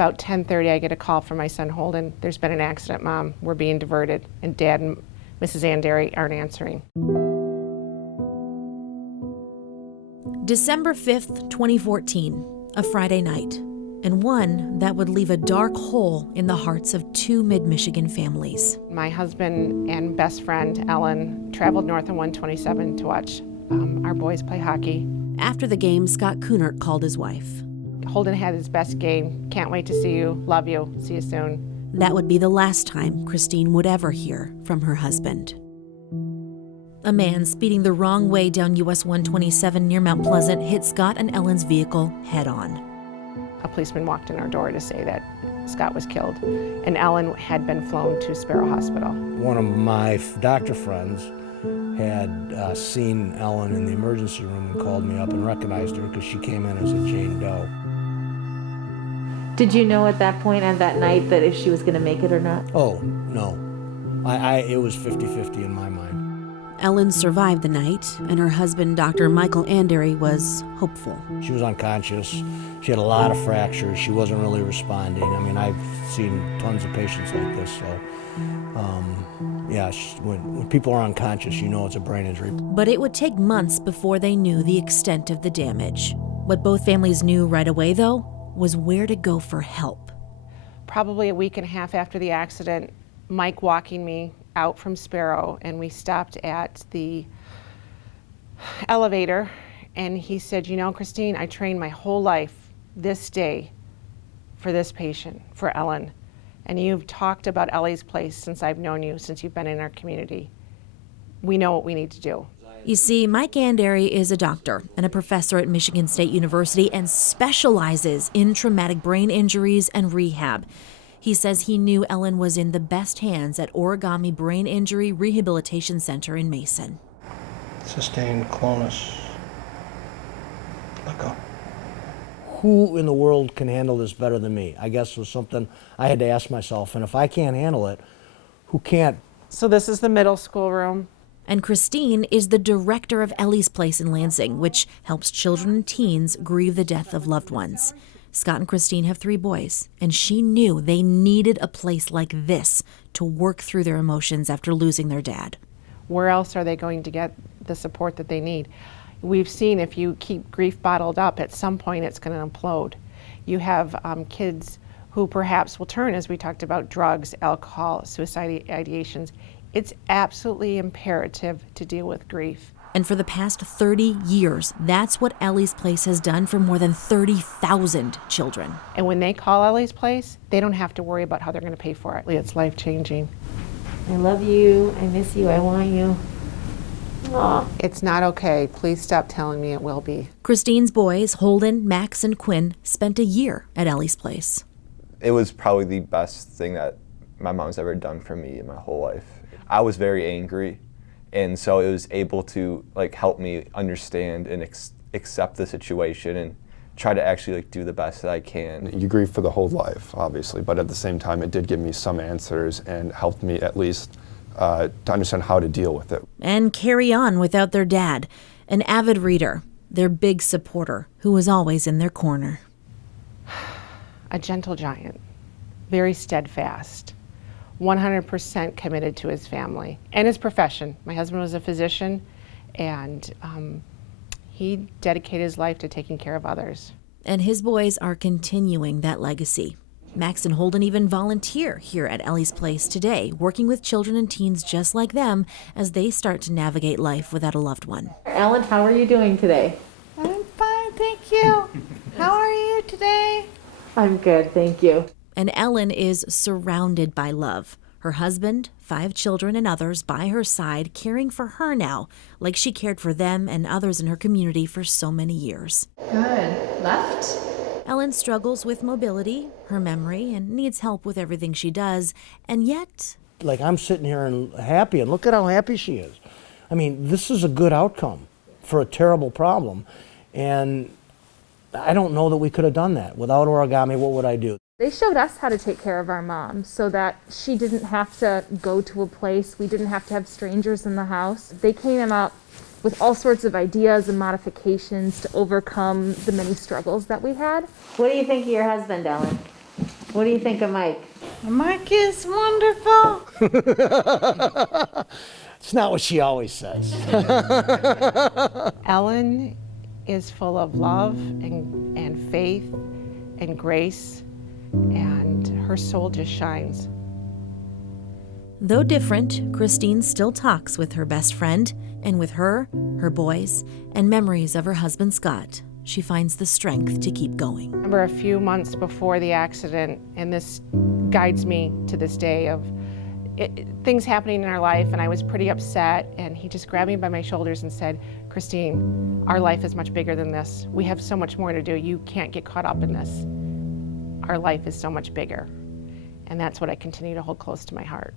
About 10:30, I get a call from my son Holden. There's been an accident, Mom. We're being diverted. And Dad and Mrs. Andary aren't answering. December 5th, 2014, a Friday night, and one that would leave a dark hole in the hearts of two Mid-Michigan families. My husband and best friend, Ellen, traveled north on 127 to watch our boys play hockey. After the game, Scott Kunert called his wife. Holden had his best game. Can't wait to see you. Love you. See you soon. That would be the last time Christine would ever hear from her husband. A man speeding the wrong way down US 127 near Mount Pleasant hit Scott and Ellen's vehicle head-on. A policeman walked in our door to say that Scott was killed, and Ellen had been flown to Sparrow Hospital. One of my doctor friends had seen Ellen in the emergency room and called me up and recognized her because she came in as a Jane Doe. Did you know at that point and that night that if she was going to make it or not? Oh, no. It was 50-50 in my mind. Ellen survived the night, and her husband, Dr. Michael Andary, was hopeful. She was unconscious. She had a lot of fractures. She wasn't really responding. I mean, I've seen tons of patients like this, so when people are unconscious, you know it's a brain injury. But it would take months before they knew the extent of the damage. What both families knew right away, though, was where to go for help. Probably a week and a half after the accident, Mike walking me out from Sparrow, and we stopped at the elevator, and he said, you know, Christine, I trained my whole life this day for this patient, for Ellen. And you've talked about Ellie's Place since I've known you, since you've been in our community. We know what we need to do. You see, Mike Andary is a doctor and a professor at Michigan State University and specializes in traumatic brain injuries and rehab. He says he knew Ellen was in the best hands at Origami Brain Injury Rehabilitation Center in Mason. Sustained clonus. Let go. Who in the world can handle this better than me? I guess was something I had to ask myself. And if I can't handle it, who can't? So this is the middle school room. And Christine is the director of Ellie's Place in Lansing, which helps children and teens grieve the death of loved ones. Scott and Christine have 3 boys, and she knew they needed a place like this to work through their emotions after losing their dad. Where else are they going to get the support that they need? We've seen if you keep grief bottled up, at some point it's going to implode. You have kids who perhaps will turn, as we talked about, drugs, alcohol, suicide ideations. It's absolutely imperative to deal with grief. And for the past 30 years, that's what Ellie's Place has done for more than 30,000 children. And when they call Ellie's Place, they don't have to worry about how they're going to pay for it. It's life-changing. I love you. I miss you. I want you. Aww. It's not okay. Please stop telling me it will be. Christine's boys, Holden, Max, and Quinn, spent a year at Ellie's Place. It was probably the best thing that my mom's ever done for me in my whole life. I was very angry, and so it was able to help me understand and accept the situation and try to actually do the best that I can. You grieve for the whole life, obviously, but at the same time, it did give me some answers and helped me at least to understand how to deal with it. And carry on without their dad, an avid reader, their big supporter, who was always in their corner. A gentle giant, very steadfast, 100% committed to his family and his profession. My husband was a physician, and he dedicated his life to taking care of others. And his boys are continuing that legacy. Max and Holden even volunteer here at Ellie's Place today, working with children and teens just like them as they start to navigate life without a loved one. Ellen, how are you doing today? I'm fine, thank you. How are you today? I'm good, thank you. And Ellen is surrounded by love. Her husband, 5 children, and others by her side, caring for her now, like she cared for them and others in her community for so many years. Good. Left? Ellen struggles with mobility, her memory, and needs help with everything she does, and yet... I'm sitting here and happy, and look at how happy she is. I mean, this is a good outcome for a terrible problem, and I don't know that we could have done that. Without Origami, what would I do? They showed us how to take care of our mom so that she didn't have to go to a place. We didn't have to have strangers in the house. They came up with all sorts of ideas and modifications to overcome the many struggles that we had. What do you think of your husband, Ellen? What do you think of Mike? Mike is wonderful. It's not what she always says. Ellen is full of love and faith and grace, and her soul just shines. Though different, Christine still talks with her best friend, and with her boys, and memories of her husband Scott, she finds the strength to keep going. I remember a few months before the accident, and this guides me to this day of things happening in our life, and I was pretty upset, and he just grabbed me by my shoulders and said, Christine, our life is much bigger than this. We have so much more to do. You can't get caught up in this. Our life is so much bigger. And that's what I continue to hold close to my heart.